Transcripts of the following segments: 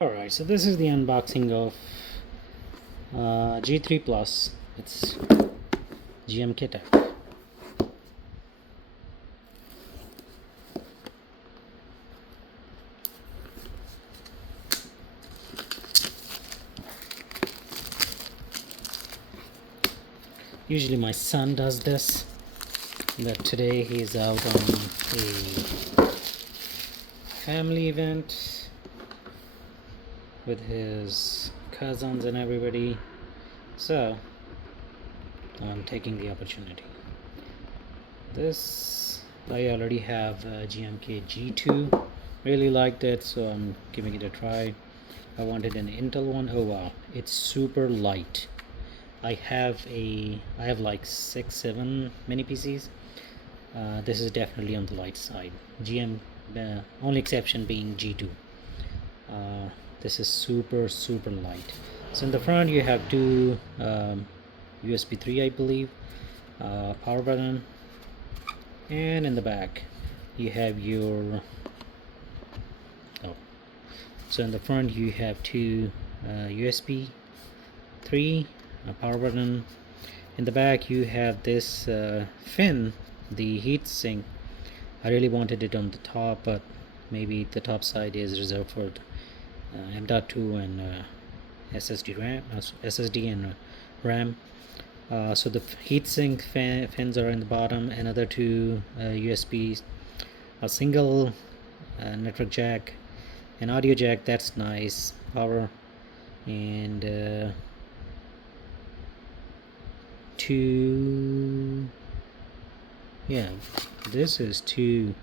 Alright, so this is the unboxing of G3 Plus. It's GMK Tech. Usually my son does this, but today he's out on a family event with his cousins and everybody, so I'm taking the opportunity. This I already have GMK G2, really liked it, so I'm giving it a try. I wanted an Intel one. Oh wow, it's super light. I have like 6-7 mini PCs. This is definitely on the light side. Only exception being G2. This is super light. So in the front you have two USB 3, I believe, power button, and in the back you have your so in the front you have two USB 3, a power button. In the back you have this fin, the heat sink. I really wanted it on the top, but maybe the top side is reserved for M.2 and SSD and RAM. So the heatsink fins are in the bottom, another two USBs, a single network jack, an audio jack, that's nice, power, and this is two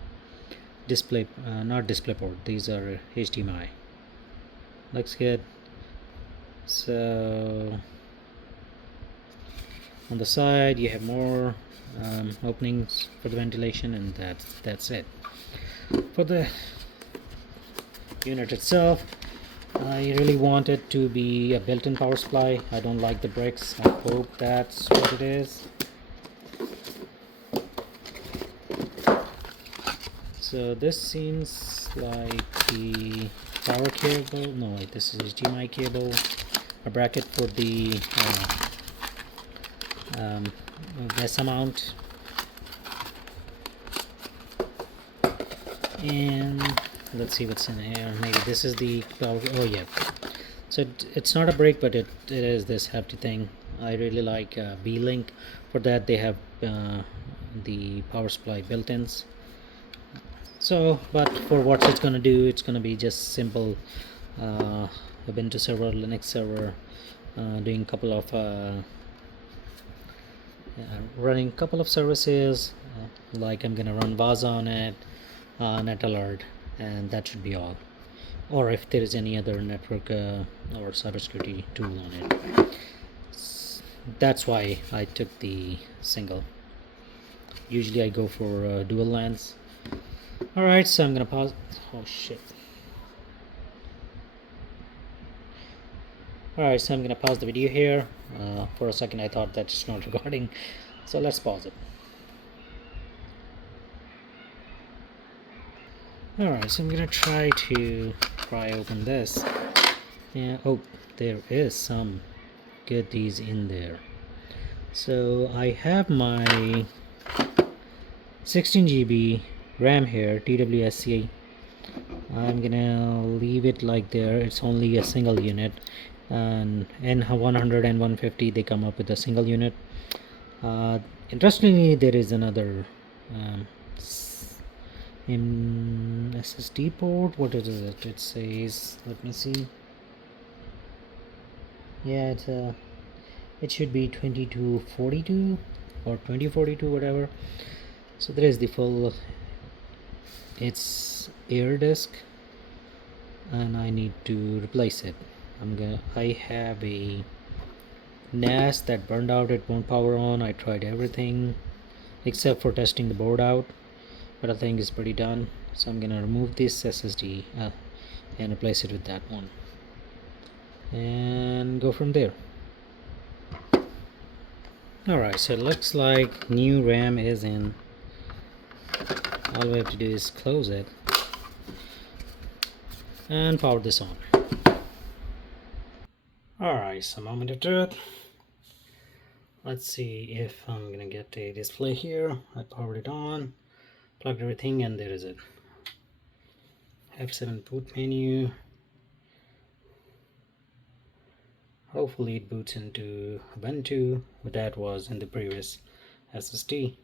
display, not display port, these are HDMI. Looks good. So on the side you have more openings for the ventilation, and that's it. For the unit itself, I really want it to be a built-in power supply. I don't like the bricks. I hope that's what it is. So this seems like the power cable. No, wait, this is HDMI cable, a bracket for the VESA mount, and let's see what's in here. Maybe this is the power. Oh yeah, so it's not a brick, but it is this hefty thing. I really like B-Link. For that they have the power supply built-ins. So, but for what it's gonna do, it's gonna be just simple Ubuntu server, Linux server, doing a couple of running a couple of services, like I'm gonna run Vaza on it, net alert, and that should be all. Or if there is any other network or cybersecurity tool on it. That's why I took the single. Usually I go for dual LANs. Alright, so I'm gonna pause. Oh shit. Alright, so I'm gonna pause the video here. For a second I thought that it's not recording, so let's pause it. Alright, so I'm gonna try to pry open this. Yeah, oh, there is some goodies in there. So I have my 16 GB RAM here, TWSC. I'm gonna leave it like there. It's only a single unit, and N100 and 150 they come up with a single unit. Interestingly, there is another SSD port. What is it? It says, let me see. Yeah, it should be 2242 or 2042, whatever. So there is the full, it's air disk, and I need to replace it. I have a NAS that burned out, it won't power on. I tried everything except for testing the board out, but I think it's pretty done. So I'm gonna remove this SSD and replace it with that one, and go from there. Alright, so it looks like new RAM is in. All we have to do is close it and power this on. Alright, so moment of truth. Let's see if I'm gonna get a display here. I powered it on, plugged everything, and there is it. F7 boot menu. Hopefully it boots into Ubuntu, but that was in the previous SSD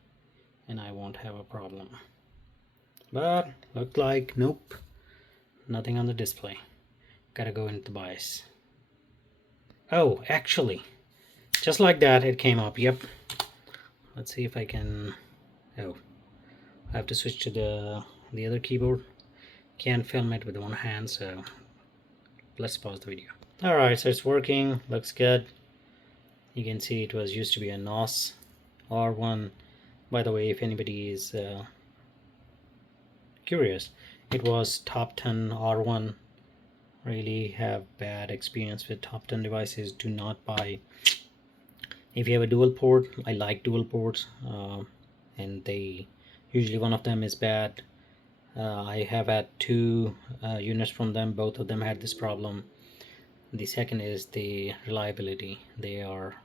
and I won't have a problem. But looked like nope, nothing on the display. Gotta go into the BIOS. Oh, actually, just like that it came up. Yep. Let's see if I can. Oh, I have to switch to the other keyboard. Can't film it with one hand, so let's pause the video. Alright, so it's working, looks good. You can see it was used to be a NOS R1. By the way, if anybody is curious, it was top 10 R1. Really have bad experience with top 10 devices. Do not buy. If you have a dual port, I like dual ports, and they usually one of them is bad. I have had two units from them. Both of them had this problem. The second is the reliability. They are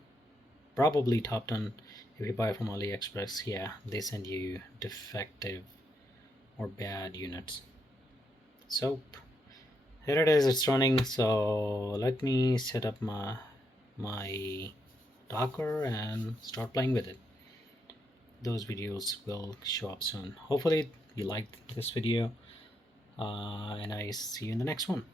probably top 10. If you buy from AliExpress, yeah, they send you defective or bad units. So here it is, it's running. So let me set up my Docker and start playing with it. Those videos will show up soon. Hopefully you liked this video, and I see you in the next one.